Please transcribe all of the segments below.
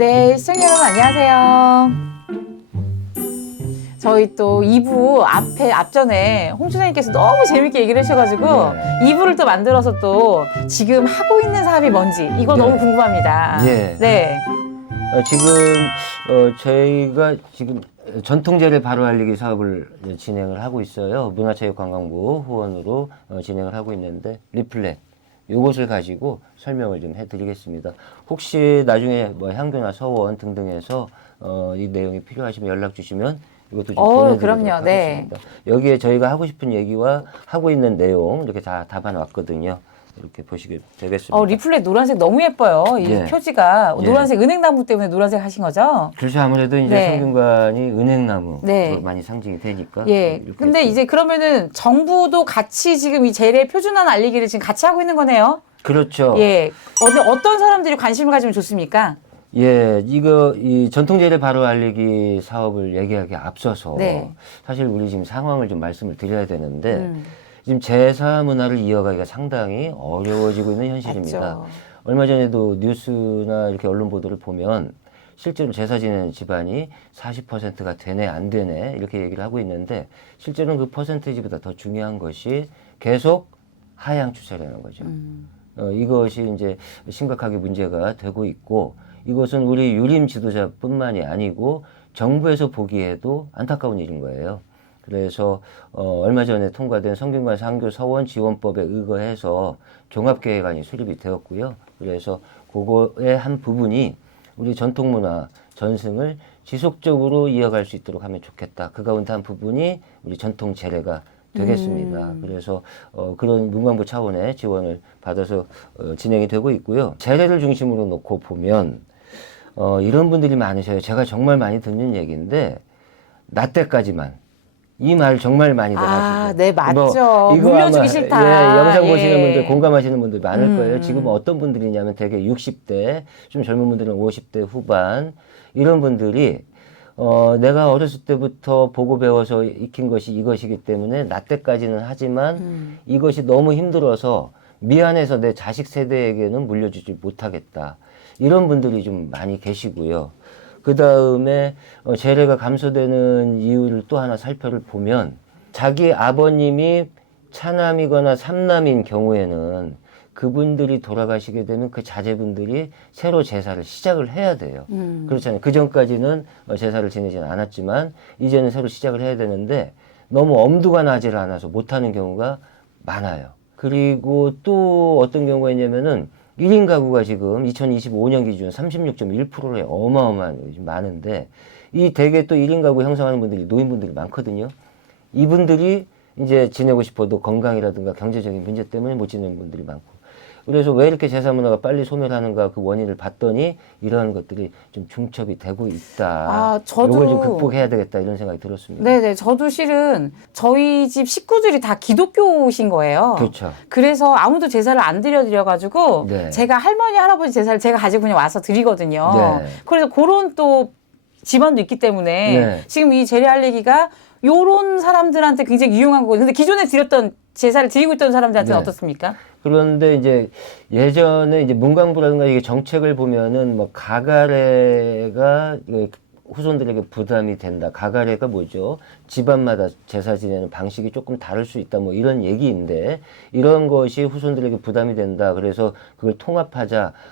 네, 시청자 여러분 안녕하세요. 저희 또 2부 앞전에 홍준아님께서 너무 재밌게 얘기를 하셔가지고 네. 2부를 또 만들어서 또 지금 하고 있는 사업이 뭔지 이거 네. 너무 궁금합니다. 예. 네. 지금 저희가 지금 전통재래 바로 알리기 사업을 진행을 하고 있어요. 문화체육관광부 후원으로 진행을 하고 있는데 리플렛 요것을 가지고 설명을 좀 해드리겠습니다. 혹시 나중에 뭐 향교나 서원 등등에서 이 내용이 필요하시면 연락 주시면 이것도 좀 보내드리도록 그럼요. 하겠습니다. 네. 여기에 저희가 하고 싶은 얘기와 하고 있는 내용 이렇게 다 담아놨거든요. 이렇게 보시게 되겠습니다. 리플렛 노란색 너무 예뻐요. 이 예. 표지가 예. 노란색 은행나무 때문에 노란색 하신 거죠? 그래서 아무래도 이제 네. 성균관이 은행나무 네. 많이 상징이 되니까. 예. 이렇게 근데 했습니다. 이제 그러면은 정부도 같이 지금 이 재래 표준화 알리기를 지금 같이 하고 있는 거네요. 그렇죠. 예. 어떤 사람들이 관심을 가지면 좋습니까? 예, 이 전통재래 바로 알리기 사업을 얘기하기에 앞서서 네. 사실 우리 지금 상황을 좀 말씀을 드려야 되는데 지금 제사 문화를 이어가기가 상당히 어려워지고 있는 현실입니다. 맞죠. 얼마 전에도 뉴스나 이렇게 언론 보도를 보면 실제로 제사 지내는 집안이 40%가 되네 안 되네 이렇게 얘기를 하고 있는데 실제로는 그 퍼센테이지보다 더 중요한 것이 계속 하향 추세라는 거죠. 이것이 이제 심각하게 문제가 되고 있고 이것은 우리 유림 지도자뿐만이 아니고 정부에서 보기에도 안타까운 일인 거예요. 그래서 얼마 전에 통과된 성균관 상교 서원 지원법에 의거해서 종합계획안이 수립이 되었고요. 그래서 그거의 한 부분이 우리 전통문화 전승을 지속적으로 이어갈 수 있도록 하면 좋겠다. 그 가운데 한 부분이 우리 전통 재래가 되겠습니다. 그래서 그런 문광부 차원의 지원을 받아서 진행이 되고 있고요. 재래를 중심으로 놓고 보면 이런 분들이 많으셔요. 제가 정말 많이 듣는 얘기인데 나 때까지만 이 말 정말 많이 들으시죠. 네, 맞죠. 이거 물려주기 아마, 싫다. 예, 영상 예. 보시는 분들 공감하시는 분들 많을 거예요. 지금 어떤 분들이냐면 되게 60대, 좀 젊은 분들은 50대 후반 이런 분들이 내가 어렸을 때부터 보고 배워서 익힌 것이 이것이기 때문에 나 때까지는 하지만 이것이 너무 힘들어서 미안해서 내 자식 세대에게는 물려주지 못하겠다. 이런 분들이 좀 많이 계시고요. 그 다음에 재래가 감소되는 이유를 또 하나 살펴를 보면 자기 아버님이 차남이거나 삼남인 경우에는 그분들이 돌아가시게 되면 그 자제분들이 새로 제사를 시작을 해야 돼요. 그렇잖아요. 그 전까지는 제사를 지내지는 않았지만 이제는 새로 시작을 해야 되는데 너무 엄두가 나질 않아서 못하는 경우가 많아요. 그리고 또 어떤 경우가 있냐면은 1인 가구가 지금 2025년 기준 36.1%에 어마어마한 많은데 이 대개 또 1인 가구 형성하는 분들이 노인분들이 많거든요. 이분들이 이제 지내고 싶어도 건강이라든가 경제적인 문제 때문에 못 지내는 분들이 많고 그래서 왜 이렇게 제사 문화가 빨리 소멸하는가 그 원인을 봤더니 이러한 것들이 좀 중첩이 되고 있다. 저도 이걸 좀 극복해야 되겠다 이런 생각이 들었습니다. 네네. 저도 실은 저희 집 식구들이 다 기독교신 거예요. 그렇죠. 그래서 아무도 제사를 안 드려가지고 네. 제가 할머니, 할아버지 제사를 제가 가지고 그냥 와서 드리거든요. 네. 그래서 그런 또 집안도 있기 때문에 네. 지금 이 재래 알리기가 요런 사람들한테 굉장히 유용한 거거든요. 근데 기존에 드렸던 제사를 드리고 있던 사람들한테는 네. 어떻습니까? 그런데 이제 예전에 이제 문광부라든가 이게 정책을 보면은 뭐 가가래가 후손들에게 부담이 된다. 가가래가 뭐죠? 집안마다 제사 지내는 방식이 조금 다를 수 있다. 뭐 이런 얘기인데 이런 것이 후손들에게 부담이 된다. 그래서 그걸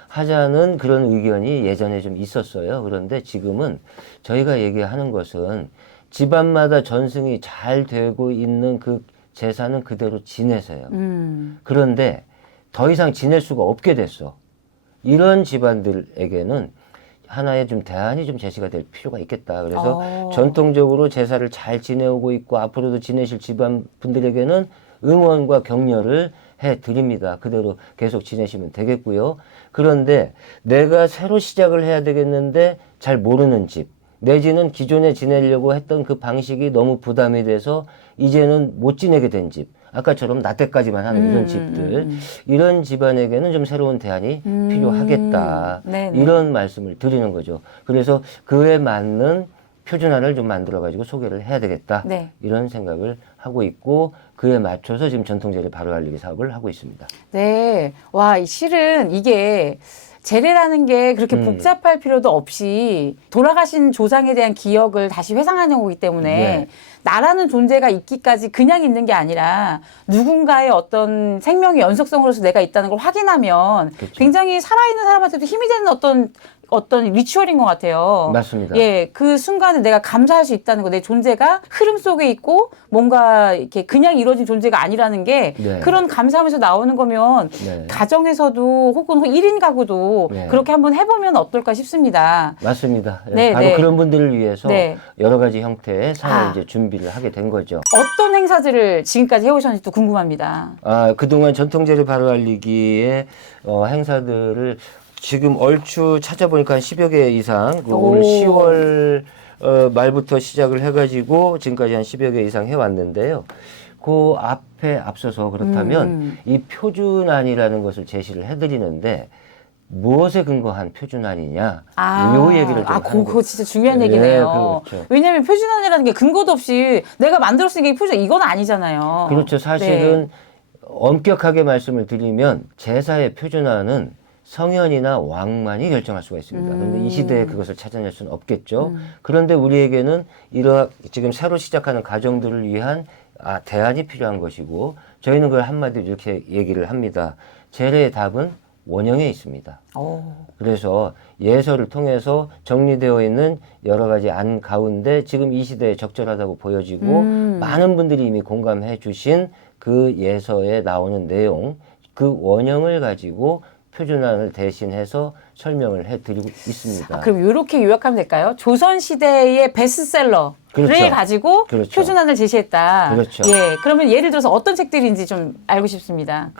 하자는 그런 의견이 예전에 좀 있었어요. 그런데 지금은 저희가 얘기하는 것은 집안마다 전승이 잘 되고 있는 그 제사는 그대로 지내세요. 그런데 더 이상 지낼 수가 없게 됐어. 이런 집안들에게는 하나의 좀 대안이 좀 제시가 될 필요가 있겠다. 그래서 전통적으로 제사를 잘 지내오고 있고 앞으로도 지내실 집안 분들에게는 응원과 격려를 해 드립니다. 그대로 계속 지내시면 되겠고요. 그런데 내가 새로 시작을 해야 되겠는데 잘 모르는 집, 내지는 기존에 지내려고 했던 그 방식이 너무 부담이 돼서 이제는 못 지내게 된 집. 아까처럼 나 때까지만 하는 이런 집들. 이런 집안에게는 좀 새로운 대안이 필요하겠다. 네네. 이런 말씀을 드리는 거죠. 그래서 그에 맞는 표준화를 좀 만들어가지고 소개를 해야 되겠다. 네. 이런 생각을 하고 있고 그에 맞춰서 지금 전통제를 바로 알리기 사업을 하고 있습니다. 네. 와, 실은 이게 재래라는 게 그렇게 복잡할 필요도 없이 돌아가신 조상에 대한 기억을 다시 회상하는 거기 때문에 네. 나라는 존재가 있기까지 그냥 있는 게 아니라 누군가의 어떤 생명의 연속성으로서 내가 있다는 걸 확인하면 그렇죠. 굉장히 살아있는 사람한테도 힘이 되는 어떤 리추얼인 것 같아요. 맞습니다. 예, 그 순간에 내가 감사할 수 있다는 거, 내 존재가 흐름 속에 있고 뭔가 이렇게 그냥 이루어진 존재가 아니라는 게 네. 그런 감사하면서 나오는 거면 네. 가정에서도 혹은 1인 가구도 네. 그렇게 한번 해보면 어떨까 싶습니다. 맞습니다. 네, 바로 네. 그런 분들을 위해서 네. 여러 가지 형태의 상을 아. 이제 준비를 하게 된 거죠. 어떤 행사들을 지금까지 해오셨는지 또 궁금합니다. 그동안 전통제를 바로 알리기의 행사들을 지금 얼추 찾아보니까 한 10여 개 이상 올 오. 10월 말부터 시작을 해가지고 지금까지 한 10여 개 이상 해왔는데요. 그 앞에 앞서서 그렇다면 이 표준안이라는 것을 제시를 해드리는데 무엇에 근거한 표준안이냐 요 얘기를 좀 하는 그거 진짜 중요한 네, 얘기네요. 그렇죠. 왜냐하면 표준안이라는 게 근거도 없이 내가 만들었으니까 이 표준 이건 아니잖아요. 그렇죠. 사실은 네. 엄격하게 말씀을 드리면 제사의 표준안은 성현이나 왕만이 결정할 수가 있습니다. 그런데 이 시대에 그것을 찾아낼 수는 없겠죠. 그런데 우리에게는 지금 새로 시작하는 가정들을 위한 대안이 필요한 것이고 저희는 그걸 한마디로 이렇게 얘기를 합니다. 재래의 답은 원형에 있습니다. 오. 그래서 예서를 통해서 정리되어 있는 여러 가지 안 가운데 지금 이 시대에 적절하다고 보여지고 많은 분들이 이미 공감해 주신 그 예서에 나오는 내용, 그 원형을 가지고 표준안을 대신해서 설명을 해드리고 있습니다. 그럼 이렇게 요약하면 될까요? 조선시대의 베스트셀러를 그렇죠. 가지고 그렇죠. 표준안을 제시했다. 그렇죠. 예. 그러면 예를 들어서 어떤 책들인지 좀 알고 싶습니다.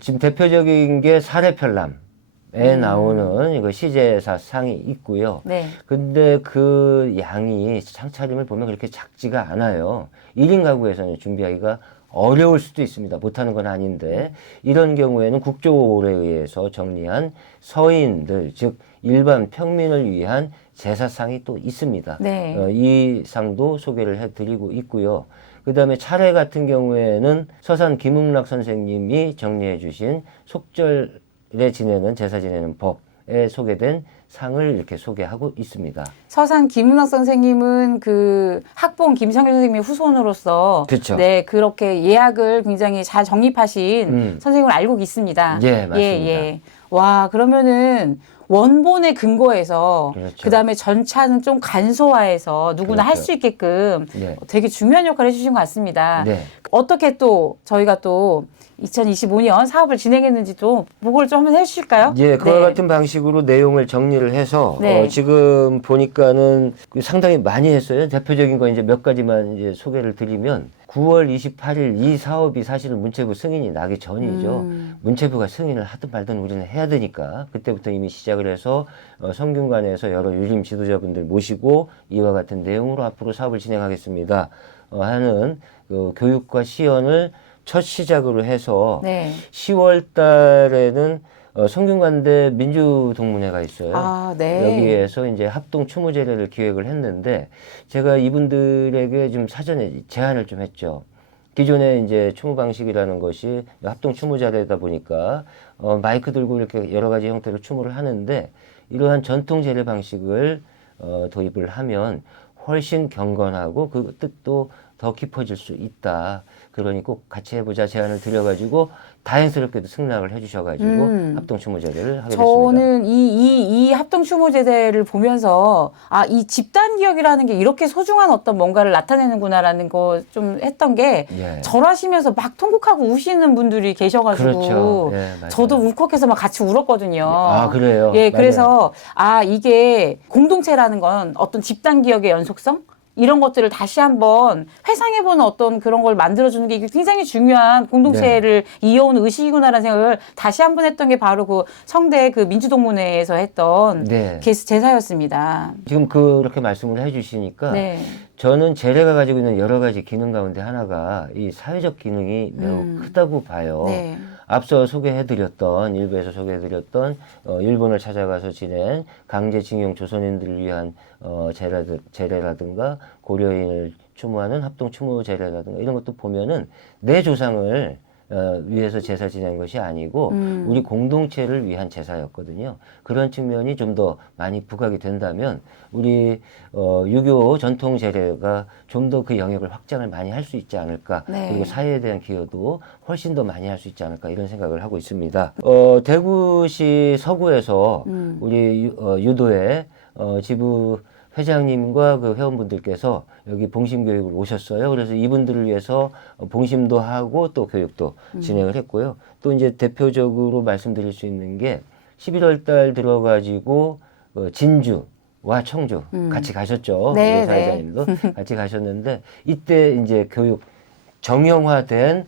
지금 대표적인 게 사례편람에 나오는 이거 시제사 상이 있고요. 네. 근데 그 양이 상차림을 보면 그렇게 작지가 않아요. 1인 가구에서는 준비하기가 어려울 수도 있습니다. 못하는 건 아닌데 이런 경우에는 국조올에 의해서 정리한 서인들 즉 일반 평민을 위한 제사상이 또 있습니다. 네. 이 상도 소개를 해드리고 있고요. 그 다음에 차례 같은 경우에는 서산 김흥락 선생님이 정리해 주신 속절에 지내는 제사 지내는 법에 소개된 상을 이렇게 소개하고 있습니다. 서산 김은학 선생님은 그 학봉 김성일 선생님의 후손으로서 그렇죠. 네, 그렇게 예약을 굉장히 잘 정립하신 선생님을 알고 있습니다. 예, 맞습니다. 예. 와, 그러면은 원본의 근거에서 그렇죠. 그다음에 전차는 좀 간소화해서 누구나 할 그렇죠. 수 있게끔 네. 되게 중요한 역할을 해주신 것 같습니다. 네. 어떻게 또 저희가 또 2025년 사업을 진행했는지도 보고를 좀 한번 해주실까요? 예, 그와 네. 같은 방식으로 내용을 정리를 해서 네. 지금 보니까는 상당히 많이 했어요. 대표적인 거 이제 몇 가지만 이제 소개를 드리면 9월 28일 이 사업이 사실은 문체부 승인이 나기 전이죠. 문체부가 승인을 하든 말든 우리는 해야 되니까 그때부터 이미 시작을 해서 성균관에서 여러 유림 지도자분들 모시고 이와 같은 내용으로 앞으로 사업을 진행하겠습니다 하는 교육과 시연을 첫 시작으로 해서 네. 10월 달에는 성균관대 민주동문회가 있어요. 아, 네. 여기에서 이제 합동 추모제례를 기획을 했는데 제가 이분들에게 좀 사전에 제안을 좀 했죠. 기존에 이제 추모 방식이라는 것이 합동 추모제례다 보니까 마이크 들고 이렇게 여러 가지 형태로 추모를 하는데 이러한 전통 제례 방식을 도입을 하면 훨씬 경건하고 그 뜻도 더 깊어질 수 있다. 그러니 꼭 같이 해보자 제안을 드려가지고 다행스럽게도 승낙을 해주셔가지고 합동 추모제례를 하게 됐습니다. 저는 이 합동 추모제대를 보면서 이 집단 기억이라는 게 이렇게 소중한 어떤 뭔가를 나타내는구나라는 거 좀 했던 게 예. 절하시면서 막 통곡하고 우시는 분들이 계셔가지고 그렇죠. 예, 맞아요. 저도 울컥해서 막 같이 울었거든요. 아, 그래요? 예, 맞아요. 그래서 이게 공동체라는 건 어떤 집단 기억의 연속성? 이런 것들을 다시 한번 회상해보는 어떤 그런 걸 만들어주는 게 굉장히 중요한 공동체를 이어오는 의식이구나라는 생각을 다시 한번 했던 게 바로 그 성대 그 민주동문회에서 했던 네. 제사였습니다. 지금 그렇게 말씀을 해주시니까 네. 저는 제례가 가지고 있는 여러 가지 기능 가운데 하나가 이 사회적 기능이 매우 크다고 봐요. 네. 앞서 소개해드렸던 일부에서 소개해드렸던 일본을 찾아가서 지낸 강제징용 조선인들을 위한 제례라든가 고려인을 추모하는 합동 추모 제례라든가 이런 것도 보면은 내 조상을 위해서 제사 지낸 것이 아니고 우리 공동체를 위한 제사였거든요. 그런 측면이 좀 더 많이 부각이 된다면 우리 유교 전통 제례가 좀 더 그 영역을 확장을 많이 할 수 있지 않을까. 네. 그리고 사회에 대한 기여도 훨씬 더 많이 할 수 있지 않을까 이런 생각을 하고 있습니다. 대구시 서구에서 우리 유도의 지부 회장님과 그 회원분들께서 여기 봉심 교육을 오셨어요. 그래서 이분들을 위해서 봉심도 하고 또 교육도 진행을 했고요. 또 이제 대표적으로 말씀드릴 수 있는 게 11월 달 들어가지고 진주와 청주 같이 가셨죠. 네, 우리 사회자님도 같이 가셨는데 이때 이제 교육 정형화된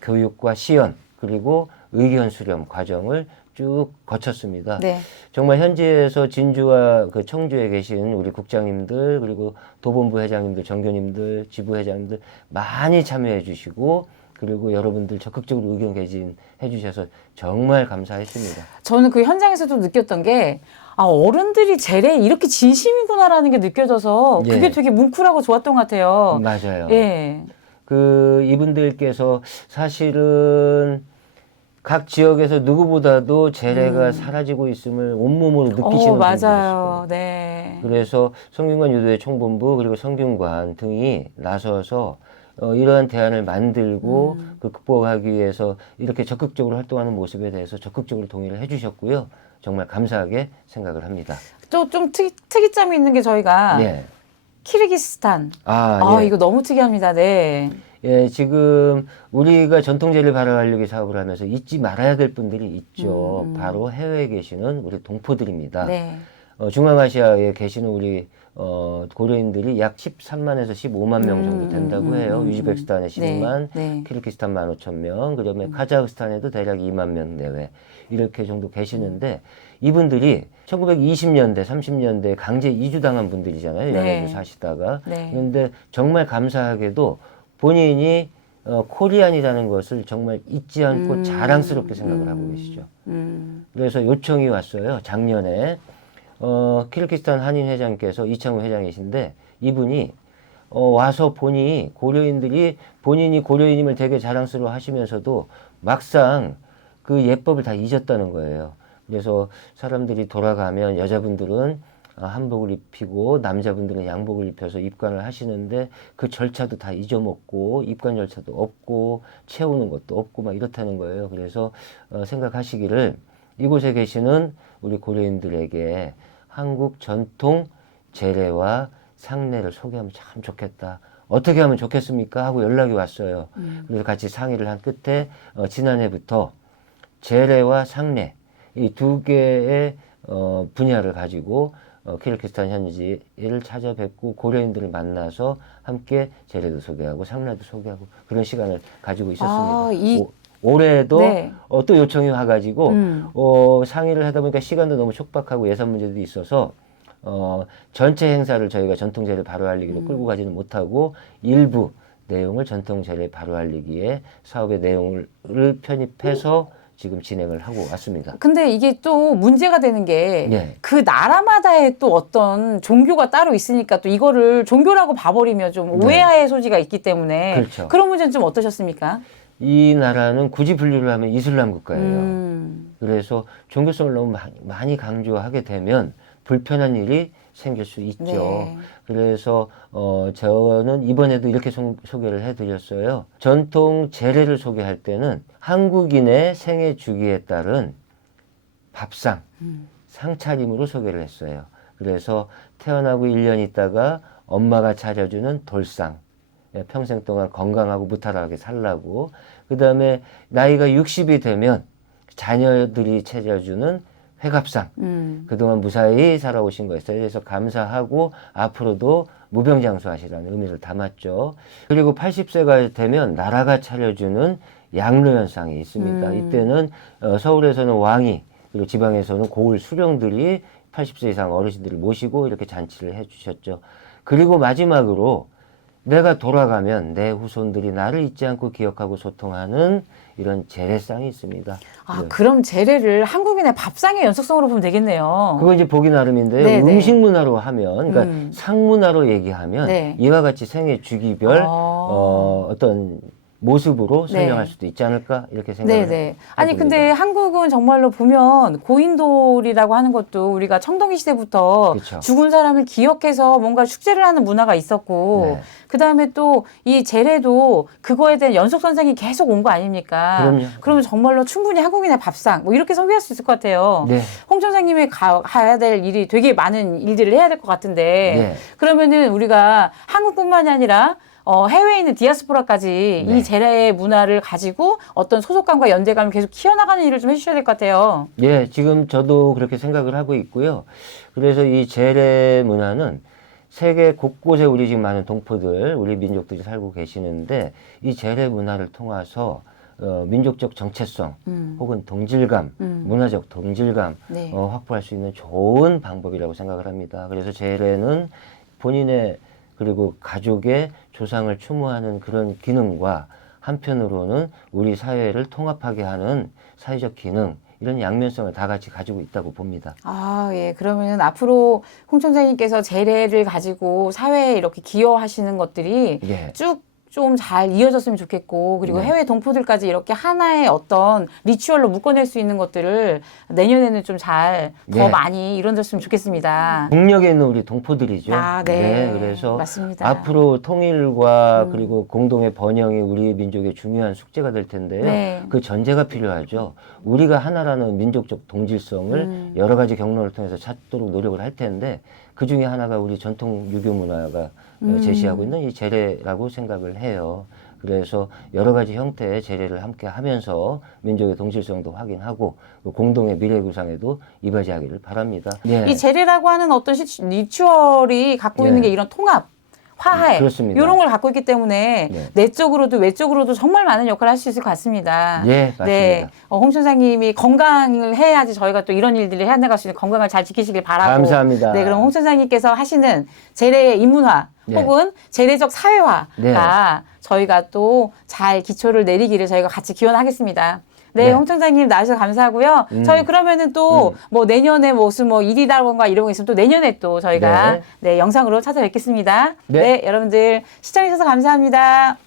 교육과 시연 그리고 의견 수렴 과정을 쭉 거쳤습니다. 네. 정말 현지에서 진주와 그 청주에 계신 우리 국장님들 그리고 도본부 회장님들, 정교님들, 지부 회장님들 많이 참여해 주시고 그리고 여러분들 적극적으로 의견 개진해 주셔서 정말 감사했습니다. 저는 그 현장에서도 느꼈던 게 어른들이 제례에 이렇게 진심이구나라는 게 느껴져서 예. 그게 되게 뭉클하고 좋았던 것 같아요. 맞아요. 예. 그 이분들께서 사실은 각 지역에서 누구보다도 제례가 사라지고 있음을 온몸으로 느끼시는 분들이시고 맞아요. 네. 그래서 성균관 유도회 총본부 그리고 성균관 등이 나서서 이러한 대안을 만들고 그 극복하기 위해서 이렇게 적극적으로 활동하는 모습에 대해서 적극적으로 동의를 해주셨고요. 정말 감사하게 생각을 합니다. 또 좀 특이점이 있는 게 저희가 예. 키르기스탄. 예. 이거 너무 특이합니다. 네. 예, 지금 우리가 전통제를 발효하려고 사업을 하면서 잊지 말아야 될 분들이 있죠. 바로 해외에 계시는 우리 동포들입니다. 네. 중앙아시아에 계시는 우리 고려인들이 약 13만에서 15만 명 정도 된다고 해요. 우즈베키스탄에 12만, 네. 키르기스탄 15,000명, 그다음에 카자흐스탄에도 대략 2만 명 내외 이렇게 정도 계시는데 이분들이 1920년대, 30년대 강제 이주당한 분들이잖아요. 네. 여기서 사시다가. 네. 그런데 정말 감사하게도 본인이 코리안이라는 것을 정말 잊지 않고 자랑스럽게 생각을 하고 계시죠. 그래서 요청이 왔어요. 작년에 키르기스탄 한인 회장께서 이창우 회장이신데 이분이 와서 보니 고려인들이 본인이 고려인임을 되게 자랑스러워 하시면서도 막상 그 예법을 다 잊었다는 거예요. 그래서 사람들이 돌아가면 여자분들은 한복을 입히고 남자분들은 양복을 입혀서 입관을 하시는데 그 절차도 다 잊어먹고 입관 절차도 없고 채우는 것도 없고 막 이렇다는 거예요. 그래서 생각하시기를 이곳에 계시는 우리 고려인들에게 한국 전통 제례와 상례를 소개하면 참 좋겠다. 어떻게 하면 좋겠습니까? 하고 연락이 왔어요. 그래서 같이 상의를 한 끝에 지난해부터 제례와 상례 이 두 개의 분야를 가지고 키르기스탄 현지를 찾아뵙고 고려인들을 만나서 함께 제례도 소개하고 상례도 소개하고 그런 시간을 가지고 있었습니다. 올해도 네. 또 요청이 와가지고 상의를 하다 보니까 시간도 너무 촉박하고 예산 문제도 있어서 전체 행사를 저희가 전통제례 바로 알리기로 끌고 가지는 못하고 일부 내용을 전통제례 바로 알리기에 사업의 내용을 편입해서 지금 진행을 하고 왔습니다. 근데 이게 또 문제가 되는 게 그 예. 나라마다의 또 어떤 종교가 따로 있으니까 또 이거를 종교라고 봐버리면 좀 오해의 소지가 있기 때문에 그렇죠. 그런 문제는 좀 어떠셨습니까? 이 나라는 굳이 분류를 하면 이슬람 국가예요. 그래서 종교성을 너무 많이 강조하게 되면 불편한 일이 생길 수 있죠. 네. 그래서 저는 이번에도 이렇게 소개를 해드렸어요. 전통 제례를 소개할 때는 한국인의 생애 주기에 따른 밥상, 상차림으로 소개를 했어요. 그래서 태어나고 1년 있다가 엄마가 차려주는 돌상, 평생 동안 건강하고 무탈하게 살라고. 그 다음에 나이가 60이 되면 자녀들이 차려주는 회갑상. 그동안 무사히 살아오신 것에 대해서 감사하고 앞으로도 무병장수하시라는 의미를 담았죠. 그리고 80세가 되면 나라가 차려주는 양로연상이 있습니다. 이때는 서울에서는 왕이 그리고 지방에서는 고을 수령들이 80세 이상 어르신들을 모시고 이렇게 잔치를 해주셨죠. 그리고 마지막으로 내가 돌아가면 내 후손들이 나를 잊지 않고 기억하고 소통하는 이런 재래상이 있습니다. 아, 네. 그럼 재래를 한국인의 밥상의 연속성으로 보면 되겠네요. 그건 이제 보기 나름인데 네, 네. 음식 문화로 하면, 그러니까 상문화로 얘기하면 네. 이와 같이 생애 주기별 아. 어떤 모습으로 설명할 네. 수도 있지 않을까 이렇게 생각을 네네. 아니 해봅니다. 근데 한국은 정말로 보면 고인돌이라고 하는 것도 우리가 청동기 시대부터 그쵸. 죽은 사람을 기억해서 뭔가 축제를 하는 문화가 있었고 네. 그다음에 또 이 재래도 그거에 대한 연속선상이 계속 온 거 아닙니까? 그럼요. 그러면 정말로 충분히 한국인의 밥상 뭐 이렇게 소개할 수 있을 것 같아요. 네. 홍 총장님이 가야 될 일이 되게 많은 일들을 해야 될 것 같은데 네. 그러면은 우리가 한국뿐만이 아니라 해외에 있는 디아스포라까지 네. 이 재래의 문화를 가지고 어떤 소속감과 연대감을 계속 키워나가는 일을 좀 해주셔야 될 것 같아요. 예, 지금 저도 그렇게 생각을 하고 있고요. 그래서 이 재래 문화는 세계 곳곳에 우리 지금 많은 동포들, 우리 민족들이 살고 계시는데 이 재래 문화를 통해서 민족적 정체성 혹은 동질감, 문화적 동질감 네. 확보할 수 있는 좋은 방법이라고 생각을 합니다. 그래서 재래는 본인의 그리고 가족의 조상을 추모하는 그런 기능과 한편으로는 우리 사회를 통합하게 하는 사회적 기능, 이런 양면성을 다 같이 가지고 있다고 봅니다. 아, 예. 그러면은 앞으로 홍 총장님께서 재래를 가지고 사회에 이렇게 기여하시는 것들이 예. 쭉 좀 잘 이어졌으면 좋겠고 그리고 네. 해외 동포들까지 이렇게 하나의 어떤 리추얼로 묶어낼 수 있는 것들을 내년에는 좀 잘 더 네. 많이 이루어졌으면 좋겠습니다. 국력에 있는 우리 동포들이죠. 아, 네. 그래서 맞습니다. 앞으로 통일과 그리고 공동의 번영이 우리 민족의 중요한 숙제가 될 텐데요. 네. 그 전제가 필요하죠. 우리가 하나라는 민족적 동질성을 여러 가지 경로를 통해서 찾도록 노력을 할 텐데 그 중에 하나가 우리 전통 유교 문화가 제시하고 있는 이 재래라고 생각을 해요. 그래서 여러 가지 형태의 재래를 함께 하면서 민족의 동질성도 확인하고 공동의 미래 구상에도 이바지하기를 바랍니다. 예. 이 재래라고 하는 어떤 리추얼이 갖고 네. 있는 게 이런 통합, 화해 그렇습니다. 이런 걸 갖고 있기 때문에 네. 내적으로도 외적으로도 정말 많은 역할을 할 수 있을 것 같습니다. 예, 맞습니다. 네, 홍 총장님이 건강을 해야지 저희가 또 이런 일들을 해나갈 수 있는 건강을 잘 지키시길 바라고. 감사합니다. 네, 그럼 홍 총장님께서 하시는 재래의 인문화 네. 혹은 재래적 사회화가 네. 저희가 또 잘 기초를 내리기를 저희가 같이 기원하겠습니다. 네, 네. 홍 총장님 나와주셔서 감사하고요. 저희 그러면은 또 뭐 내년에 무슨 뭐 일이다던가 이런 거 있으면 또 내년에 또 저희가 네. 네, 영상으로 찾아뵙겠습니다. 네. 네, 여러분들 시청해주셔서 감사합니다.